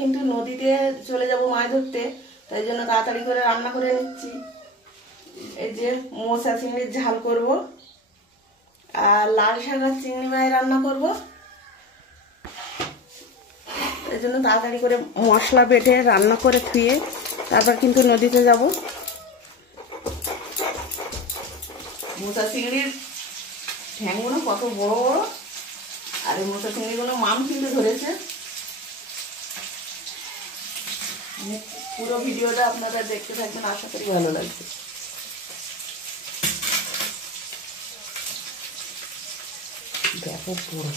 কিন্তু নদীতে চলে যাব মাছ ধরতে, তাই জন্য তাড়াতাড়ি করে রান্না করে নিচ্ছি। এই যে মোচা চিংড়ির ঝাল করব, আর লাল শাক আর চিংড়ি মাছ রান্না করব। এই জন্য তাড়াতাড়ি করে মশলা বেটে রান্না করে ধুয়ে তারপর কিন্তু নদীতে যাব। মোচা চিংড়ির ঠ্যাংগুলো কত বড় বড়, আর এই মোচা চিংড়িগুলো মাম কিন্তু ধরেছে। পুরো ভিডিওটা আপনারা দেখতে থাকবেন, আশা করি ভালো লাগবে। দেখো পুরো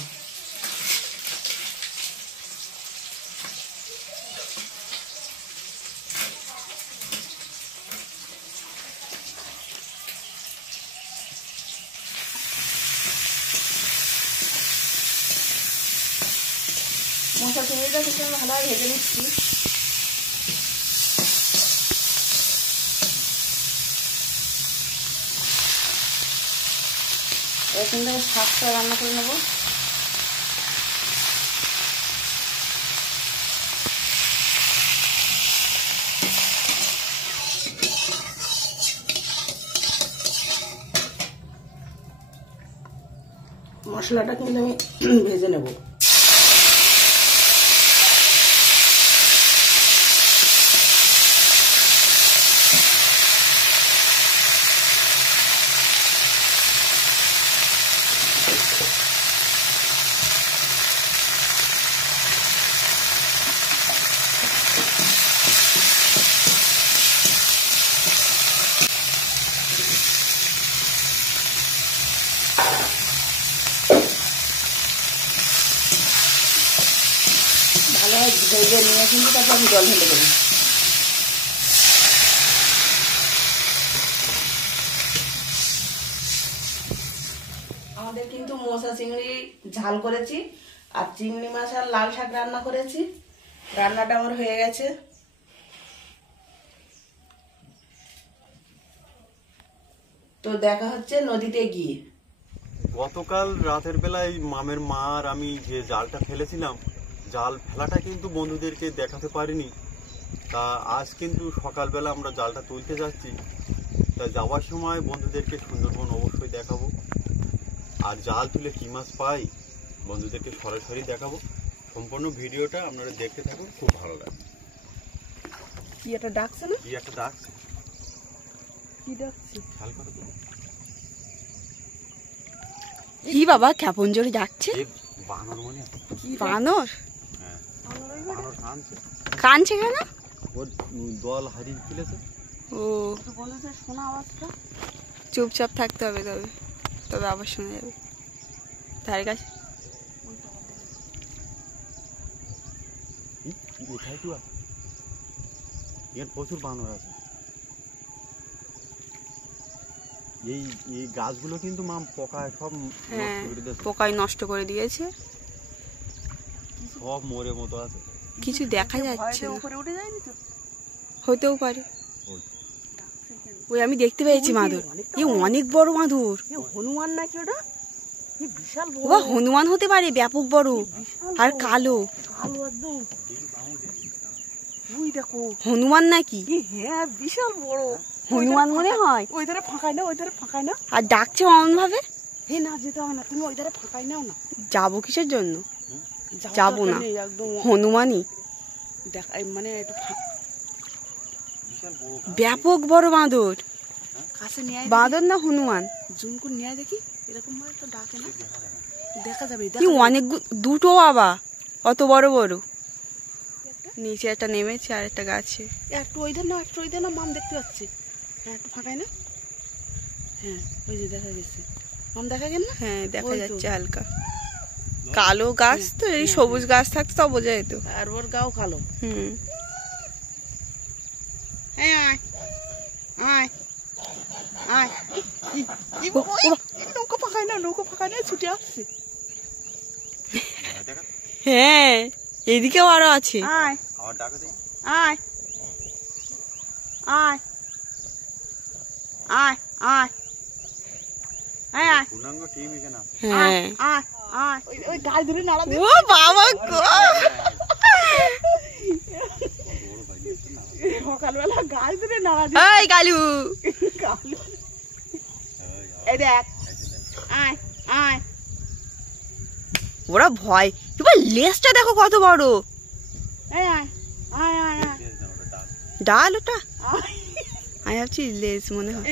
মশলা চিংড়িটা কিন্তু আমি ভালোভাবে ভেজে নিচ্ছি। এখন থেকে শাকটা রান্না করে নেব। মশলাটা কিন্তু আমি ভেজে নেব। ভালোভাবে ভেজে নিয়ে কিন্তু তারপর আমি জল ঢেলে দেবো। আমাদের কিন্তু মোচা চিংড়ি ঝাল করেছি, আর চিংড়ি মাছ আর লাল শাক রান্না করেছি। রান্নাটা আমার হয়ে গেছে। তো দেখা হচ্ছে নদীতে গিয়ে। গতকাল রাতের বেলায় মামের মা আর আমি যে জালটা ফেলেছিলাম, জাল ফেলাটা কিন্তু বন্ধুদেরকে দেখাতে পারিনি। তা আজ কিন্তু সকালবেলা আমরা জালটা তুলতে যাচ্ছি। তা যাওয়ার সময় বন্ধুদেরকে সুন্দরবন অবশ্যই দেখাবো, আর জাল তুলে কি মাছ পাই বন্ধুদেরকে সরাসরি দেখাবো। সম্পূর্ণ ভিডিওটা আপনারা দেখতে থাকুন, খুব ভালো লাগবে। কি একটা ডাকছে না? কি একটা ডাকছে? কি ডাকছে? খেয়াল করো তো। কি বাবা কেমন জোরে যাচ্ছে? বানর মনে হয়। বানর? হ্যাঁ, বানর কাঁদছে। কাঁদছে কেন? ওর দল হারিয়ে ফেলেছে। ও বলেছে শোনা আওয়াজটা। চুপচাপ থাকতে হবে, তবে তবে আবার শোনা যাবে। ধারে কাছে প্রচুর বানর আছে। এই এই গাছগুলো কিন্তু মাম পোকায় সব পোকায় নষ্ট করে দিয়েছে, সব মরে মতো আছে। কিছু দেখা যাচ্ছে না। উপরে উঠে যায়নি তো? হতেও পারে। ওই আমি দেখতে পেয়েছি মাদুর, এই অনেক বড় মাদুর। হনুমান নাকি ওটা? বিশাল বড়। বাবা হনুমান হতে পারে, ব্যাপক বড় আর কালো কালো একদম। ওই দেখো হনুমান নাকি? হ্যাঁ বিশাল বড় হনুমান মনে হয়। ওই ধারে ফাঁকায় না, ওই ধারে ফাঁকায় না। আর ডাকছে অমন ভাবে। হে না যেতে হবে না, তুমি ওই ধারে ফাঁকায় নাও না। যাবো কিসের জন্য? যাবো না, একদম হনুমানই দেখ মানে একটু ব্যাপক বড় বাঁদর। কাছে নিয়ে বাঁদর না হনুমান? জুম করে নিয়ে দেখি, এরকম ভাবে তো ডাকে না, দেখা যাবে। অনেক দুটো বাবা, অত বড় বড়। নিচে একটা নেমেছে আর একটা গাছে। একটু ওই ধার না, একটু ওই ধার না, মাম দেখতে পাচ্ছি। হ্যাঁ একটু ফাঁকায় না। হ্যাঁ ওই যে দেখা গেছে, মাম দেখা গেল না? হ্যাঁ দেখা যাচ্ছে হালকা। কালো গাছ তো, এই সবুজ গাছ থাকতো তা বোঝা যেত। আর ওর গাও কালো। হুম আয় আয় আয়। নৌকা ফাঁকায় না, নৌকা ফাঁকায় না, ছুটে আসছে। হ্যাঁ এদিকেও আরো আছে। আয় আয় আয় আয় আয় আয় পূর্ণাঙ্গ টিম এখানে আছে। হ্যাঁ আয় আয়। ওই গাছ ধরে নাড়া দে। ও বাবা গো, এই কালু এই দেখ আয় আয় ওরা ভয় এবার লেজটা দেখো কত বড় এই আয় আয় আয় আয় ডাল ওটা আয়। আমি ভাবছি লেজ মনে হয়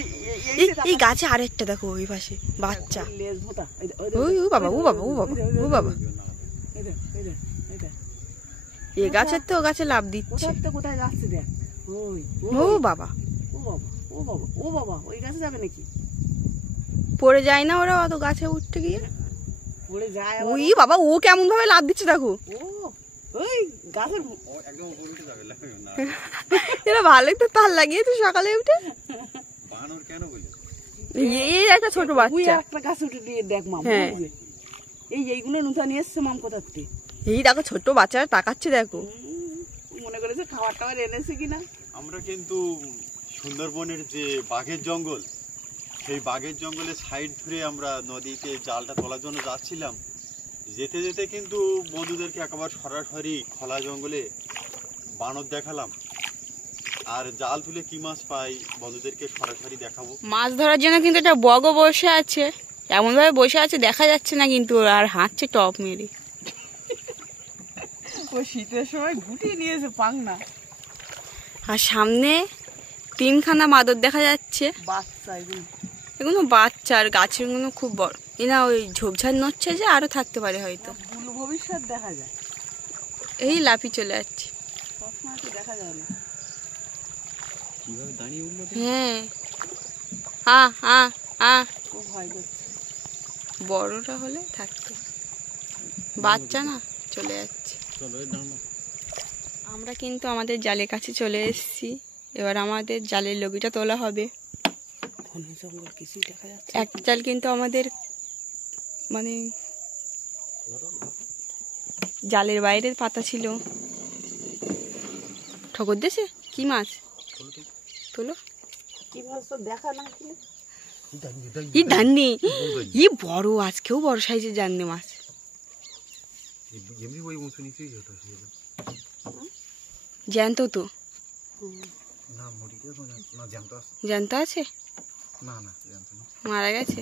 এই এই গাছে আরেকটা দেখো ওই পাশে বাচ্চা লেজ ভোতা ওই ও বাবা ও বাবা ও বাবা ও বাবা এই দেখ এই দেখ এই দেখ এ গাছের তো ও গাছে লাভ দিচ্ছে কোথায় তো কোথায় যাচ্ছে দেখ ওই ও বাবা ও বাবা ও বাবা ও বাবা ওই গাছে যাবে নাকি পড়ে যায় না ওরা অত গাছে উঠতে গিয়ে পড়ে যায় আবার। ওই বাবা ও কেমন ভাবে লাভ দিচ্ছে দেখো ও ওই গাছের ও একদম উপরে উঠে যাবে না এরা ভালোই তো তার লাগিয়েছে সকালে উঠে বানর কেন বলে এই একটা ছোট ওই বাচ্চা একটা গাছে উঠে দিয়ে দেখ মাম হ্যাঁ। ওই যে। এইগুলো নূতন নিয়ে এসছে মাম কোথার থেকে এই দেখো ছোট বাচ্চারা তাকাচ্ছে দেখো মনে করেছে খাবার টাবার এনেছে কিনা আমরা কিন্তু সুন্দরবনের যে বাঘের জঙ্গল সেই বাঘের জঙ্গলের সাইড ধরে আমরা নদীতে জালটা তোলার জন্য যাচ্ছিলাম যেতে যেতে কিন্তু বন্ধুদেরকে একেবারে সরাসরি খোলা জঙ্গলে বানর দেখালাম আর জাল তুলে কি মাছ পাই বন্ধুদেরকে সরাসরি দেখাবো মাছ ধরার জন্য কিন্তু একটা বগও বসে আছে এমন ভাবে বসে আছে দেখা যাচ্ছে না কিন্তু আর হাঁটছে টপ মেরে ও শীতের সময় গুটিয়ে নিয়েছে পাংনা আর সামনে তিনখানা মাদর দেখা যাচ্ছে বাচ্চা এগুলো এগুলো বাচ্চা আর গাছের গুলো খুব বড় না ওই ঝোপঝাড় নড়ছে যে আরো থাকতে পারে হয়তো বুলু ভবিষ্যৎ দেখা যায় এই লাফি চলে যাচ্ছে সবসময় তো দেখা যায় না কিভাবে দাঁড়িয়ে উঠলো হ্যাঁ খুব ভয় করছে বড়টা হলে থাকতো বাচ্চা না চলে যাচ্ছে চলো আমরা কিন্তু আমাদের জালের কাছে চলে এসেছি এবার আমাদের জালের লগিটা তোলা হবে ঘন জঙ্গল কিছুই দেখা যাচ্ছে একটা জাল কিন্তু আমাদের মানে জালের বাইরের পাতা ছিল ঠকর দেশে কি মাছ তোলো কি মাছ তো দেখা না কি ই ধান্নি ই বড় আজকেও বড় সাইজের জাননি মাছ এমনি ওই উঁচু নিচেই যেত জ্যান্ত তো না মরিতে না জ্যান্ত আছে জ্যান্ত আছে না না জ্যান্ত না মারা গেছে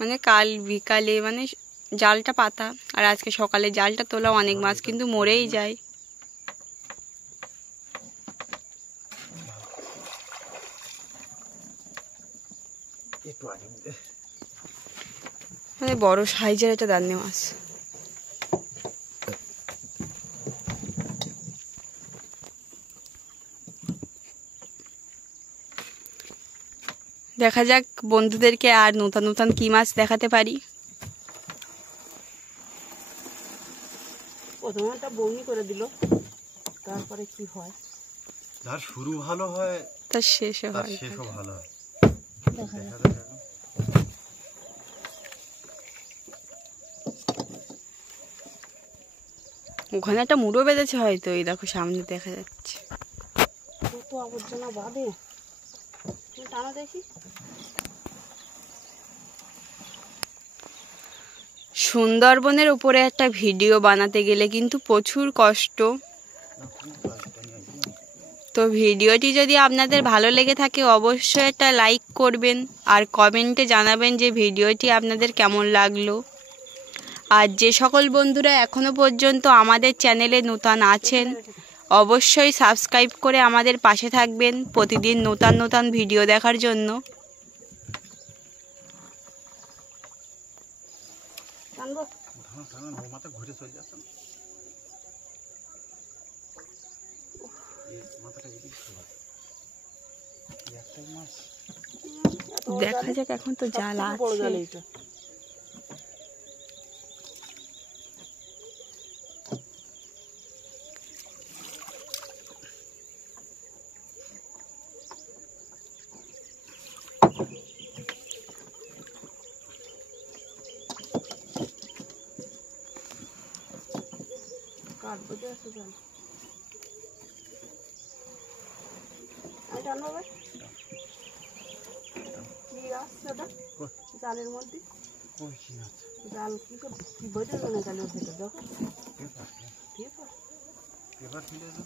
মানে কাল বিকালে মানে জালটা পাতা আর আজকে সকালে জালটা তোলা অনেক মাছ কিন্তু মরেই যায় একটু আগে মানে বড় সাইজের একটা দান্নে মাছ দেখা যাক বন্ধুদেরকে আর নতুন নতুন কি মাছ দেখাতে পারি প্রথমে একটা বমি করে দিল তারপরে কি হয় যার শুরু ভালো হয় তার শেষে তার হয় শেষও ভালো হয় দেখা যাক। দেখা যাক এখন। ওখানে একটা মুড়ো বেঁধেছে হয়তো এই দেখো সামনে দেখা যাচ্ছে কত আবর্জনা বাঁধে টানা দেখি সুন্দরবনের উপরে একটা ভিডিও বানাতে গেলে কিন্তু প্রচুর কষ্ট তো ভিডিওটি যদি আপনাদের ভালো লেগে থাকে অবশ্যই একটা লাইক করবেন আর কমেন্টে জানাবেন যে ভিডিওটি আপনাদের কেমন লাগলো আর যে সকল বন্ধুরা এখনো পর্যন্ত আমাদের চ্যানেলে নতুন আছেন অবশ্যই সাবস্ক্রাইব করে আমাদের পাশে থাকবেন প্রতিদিন নতুন নতুন ভিডিও দেখার জন্য টানবো টানা টানা ও মাথা ঘুরে চলে যাচ্ছে না। এই মাথাটা এদিকে ঘোরা। এই একটা মাছ দেখা যাক এখন তো জাল বড় জাল আছে এইটা কাটবো যে আছে জাল আমি টানবো ভাই কি আসছে ওটা জালের মধ্যে ওই কি মাছ জাল কি করে কি বোঝা যায় না জালের ভেতর দেখো পেপার ঠিক আছে পেপার ফেলে দাও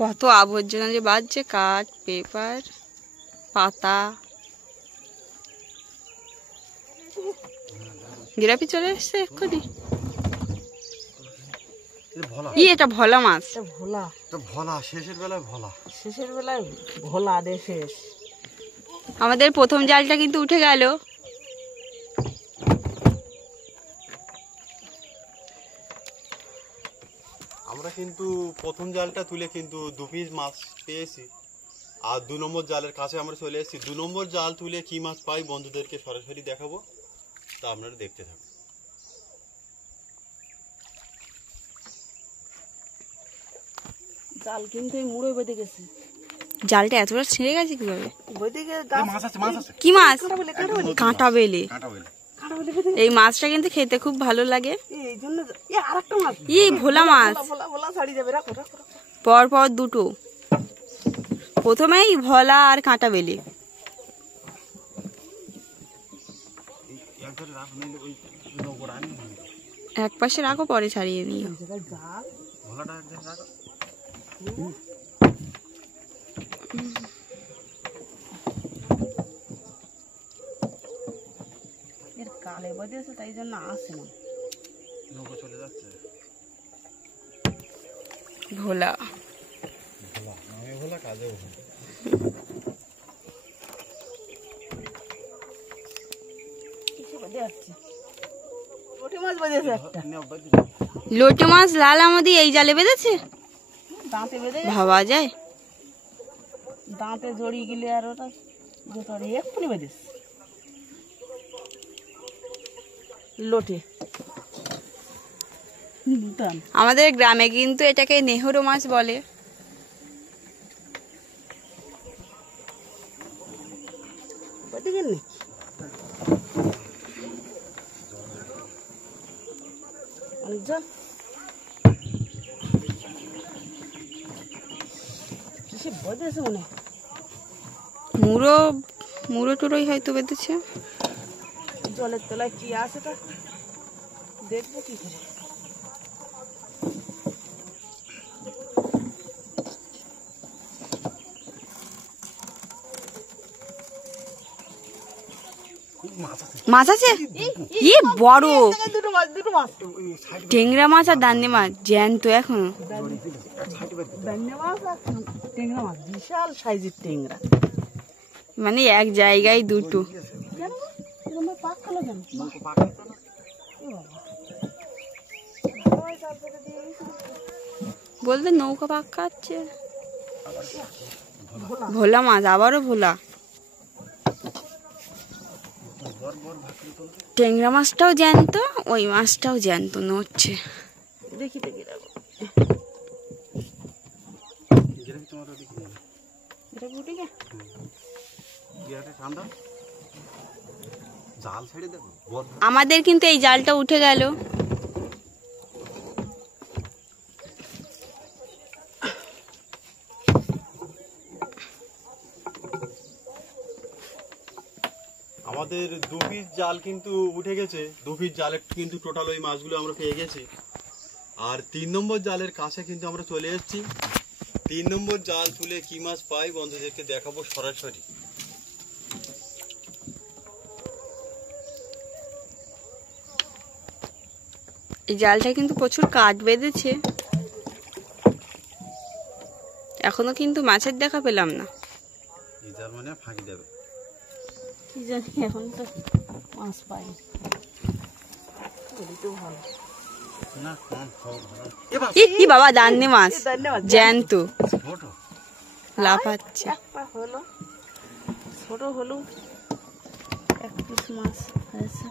কত আবর্জনা যে বাজছে, কাঠ, পেপার, পাতা। জিরাপি চলে এসছে এক্ষুনি। এটা ভোলা মাছ। ভোলা, ভোলা শেষের বেলায় ভোলা, শেষের বেলায় ভোলা দে শেষ। আমাদের প্রথম জালটা কিন্তু উঠে গেল। আমরা কিন্তু প্রথম জালটা তুলে কিন্তু 2 পিস মাছ পেয়েছি। আর 2 নম্বর জালের কাছে আমরা চলে এসেছি। 2 নম্বর জাল তুলে কি মাছ পাই বন্ধুদেরকে সরাসরি দেখাবো, তা আপনারা দেখতে থাকুন। জাল কিন্তু এই মুড়ে বেঁধে গেছে। জালটা এতটা ছিঁড়ে গেছে কিভাবে? বেঁধে গেছে। কি মাছ? কাঁটা বেলে। এই মাছটা কিন্তু খেতে খুব ভালো লাগে। এই জন্য আরেকটা মাছ, ভোলা মাছ। ভোলা ছাড়িয়ে যাবে। রাখো রাখো। পর পর দুটো, প্রথমেই ভোলা আর কাঁটা বেলে। এক পাশে রাখো, পরে ছাড়িয়ে নিও। এর কালে বেঁধেছে, তাই জন্য আসে না। চলে যাচ্ছে ভোলা, ভোলা কাজেও লোটে মাছ লাল আমাদের এই জালে বেঁধেছে। দাঁতে বেঁধে ভাবা যায়? দাঁতে জড়িয়ে গেলে আর ওটা জোটারি এক্ষুনি বেঁধেছে। লোটে আমাদের গ্রামে কিন্তু এটাকে নেহরু মাছ বলে। মুড়ো মুড়ো টুড়োই হয়তো বেঁধেছে। জলের তলায় কি আছে তা দেখবো কি করে। মাছ আছে, ই বড় দুটো মাছ, দুটো মাছ। টেংরা মাছ আর দান্নে মাছ জ্যান্ত এখনো। দান্নে মাছ আর টেংরা মাছ, বিশাল সাইজের টেংরা। মানে এক জায়গায় দুটো। বলতে নৌকা পাকাচ্ছে। ভোলা মাছ, আবারও ভোলা। টেংরা মাছটাও জ্যান্ত, ওই মাছটাও জ্যান্ত নড়ছে। দেখি দেখি আমাদের কিন্তু এই জালটা উঠে গেল। আমাদের 2 পিস জাল কিন্তু উঠে গেছে। 2 পিস জালে কিন্তু টোটাল ওই মাছগুলো আমরা পেয়ে গেছি। আর 3 নম্বর জালের কাছে কিন্তু আমরা চলে এসেছি। 3 নম্বর জাল তুলে কি মাছ পাই বন্ধুদেরকে দেখাবো সরাসরি। এই জালটা কিন্তু প্রচুর কাঠ বেঁধেছে। এখনো কিন্তু মাছের দেখা পেলাম না। এই জাল মানে ফাঁকি দেবে কি জানি, এখন তো মাছ পাই ভালো না। কি বাবা, দান্নে মাছ জ্যান্ত লাফাচ্ছে। ছোট হলো এক পিস মাছ হয়েছে।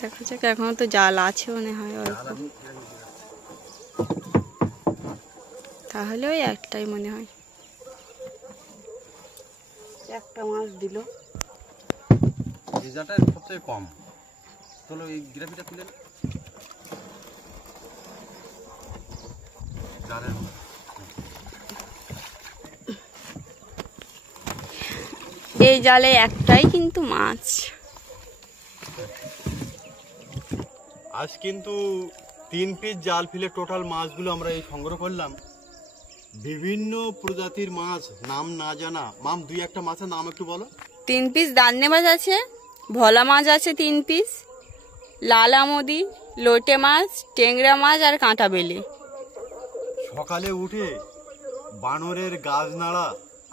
দেখা যাক, এখনো তো জাল আছে মনে হয় অল্প, তাহলে ওই একটাই মনে হয়। একটা মাছ দিল। এই জালটা সবচেয়ে কম। চলো এই গ্রাফিটা তুলে জালের এই জালে একটাই কিন্তু মাছ। আজ কিন্তু 3 পিস জাল ফেলে টোটাল মাছগুলো আমরা এই সংগ্রহ করলাম। বিভিন্ন প্রজাতির মাছ, নাম না জানা। মাম, 2-1টা মাছের নাম একটু বলো। 3 পিস দান্নে মাছ আছে, ভোলা মাছ আছে 3 পিস, লাল আমদি, লোটে মাছ, টেংরা মাছ আর কাঁটা বেলে। সকালে উঠে বানরের গাছ নাড়া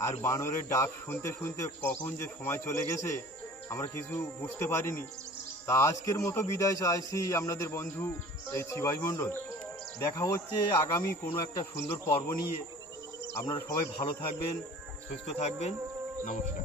আর বানরের ডাক শুনতে শুনতে কখন যে সময় চলে গেছে আমরা কিছু বুঝতে পারিনি। তা আজকের মতো বিদায় চাইছি আপনাদের বন্ধু এই শিবাই মণ্ডল। দেখা হচ্ছে আগামী কোনো একটা সুন্দর পর্ব নিয়ে। আপনারা সবাই ভালো থাকবেন, সুস্থ থাকবেন। নমস্কার।